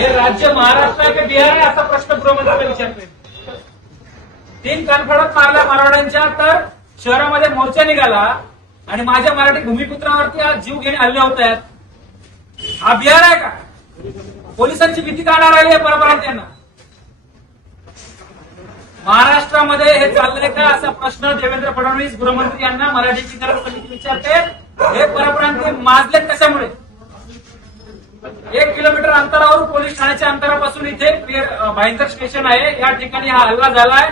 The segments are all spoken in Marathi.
हे राज्य महाराष्ट्र आहे की बिहार आहे असा प्रश्न गृहमंत्र्यांना विचारतोय. 3 कानफडत मारल्या मारवाड्यांच्या तर शहरामध्ये मोर्चा निघाला आणि माझ्या मराठी भूमिपुत्रावरती आज जीव घेणे हल्ले होत आहेत. हा बिहार आहे का? पोलिसांची भीती का नाही राहिली आहे परप्रांतीयांना? महाराष्ट्रामध्ये हे चाललंय का असा प्रश्न देवेंद्र फडणवीस गृहमंत्री यांना मराठी एकीकरण समिती विचारते. हे परप्रांतीय माजलेत कशामुळे? 1 किलोमीटर अंतरावर पोलीस ठाण्याच्या अंतरापासून इथे भाईंदर स्टेशन आहे. या ठिकाणी हा हल्ला झालाय.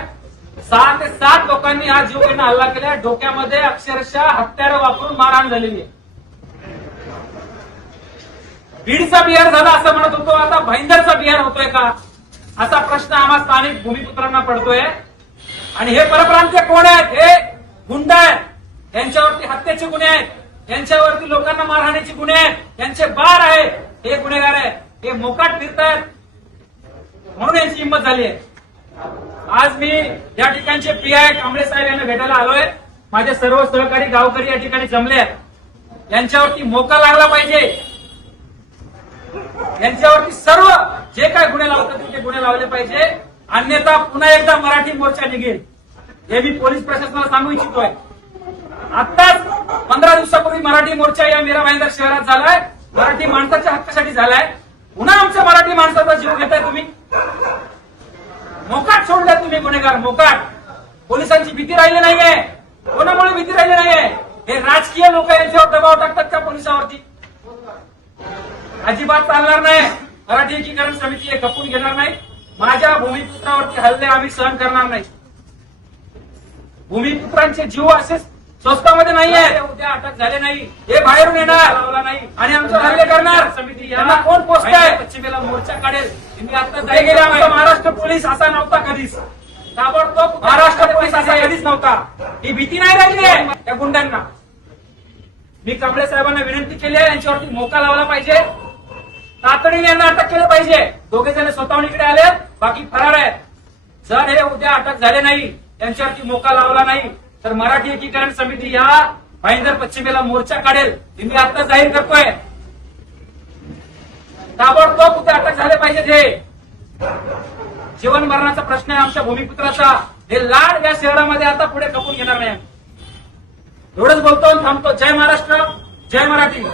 6 ते 7 लोकांनी हा जीव घेणं हल्ला केलाय. डोक्यामध्ये अक्षरशः हत्यारं वापरून मारहाण झालेली आहे. बीडचा बिहार झाला असं म्हणत होतो, आता भाईंदरचा बिहार होतोय का असा प्रश्न आम्हा स्थानिक भूमिपुत्रांना पडतोय. आणि हे परप्रांतीय कोण आहेत? हे गुंड आहेत. यांच्यावरती हत्येचे गुन्हे आहेत. यांच्यावरती लोकांना मारहाणीचे गुन्हे आहेत. यांचे बार आहेत. हे गुन्हेगार आहेत. हे मोकाट फिरतायत म्हणून यांची हिंमत झाली आहे. आज मी या ठिकाणचे पीआय कांबळे साहेब यांना भेटायला आलोय. माझे सर्व सहकारी गावकरी या ठिकाणी जमले आहेत. यांच्यावरती मोका लागला पाहिजे. यांच्यावरती सर्व जे काय गुन्हे लावतात ते गुन्हे लावले पाहिजे. अन्यथा पुन्हा एकदा मराठी मोर्चा निघेल हे मी पोलीस प्रशासनाला सांगू इच्छितोय. आत्ताच 15 दिवसापूर्वी मराठी मोर्चा या मीरा भाईंदर शहरात झालाय. मराठी माणसाच्या हक्कासाठी झालाय. पुन्हा आमच्या मराठी माणसाचा जीव घेताय तुम्ही. मोकाट सोडलाय तुम्ही गुन्हेगार. मोकाट. पोलिसांची भीती राहिली नाहीये. कोणामुळे भीती राहिली नाहीये? हे राजकीय लोक यांच्यावर दबाव टाकतात का पोलिसांवरती? अजिबात चालणार नाही. मराठी एकीकरण समिती हे खपून घेणार नाही. माझ्या भूमिपुत्रावरती हल्ले आम्ही सहन करणार नाही. भूमिपुत्रांचे जीव असे स्वस्तामध्ये नाहीये. उद्या अटक झाले नाही. हे बाहेरून येणार नाही आणि आमचे हल्ले करणार. समिती यांना कोण पोस्ट आहे? पश्चिमेला मोर्चा काढेल. तुम्ही आता गेले. आमचा महाराष्ट्र पोलीस असा नव्हता कधीच. ताबडतोब महाराष्ट्र पोलीस असा कधीच नव्हता. ही भीती नाही राहिली आहे त्या गुंडांना. मी कांबळे साहेबांना विनंती केली आहे यांच्यावरती मोका लावला पाहिजे. तातडीने यांना अटक केलं पाहिजे. दोघे जण स्वतःहून इकडे आले, बाकी फरार आहेत. जर हे उद्या अटक झाले नाही, यांच्यावरती मोका लावला नाही तर मराठी एकीकरण समिती या भाईंदर पश्चिमेला मोर्चा काढेल. मी आता जाहीर करतोय. ताबडतोब उद्या अटक झाले पाहिजे. हे जीवन मरणाचा प्रश्न आहे आमच्या भूमिपुत्राचा. हे लाड या शहरामध्ये आता पुढे खपून घेणार नाही. एवढंच बोलतो आणि थांबतो. जय महाराष्ट्र, जय मराठी.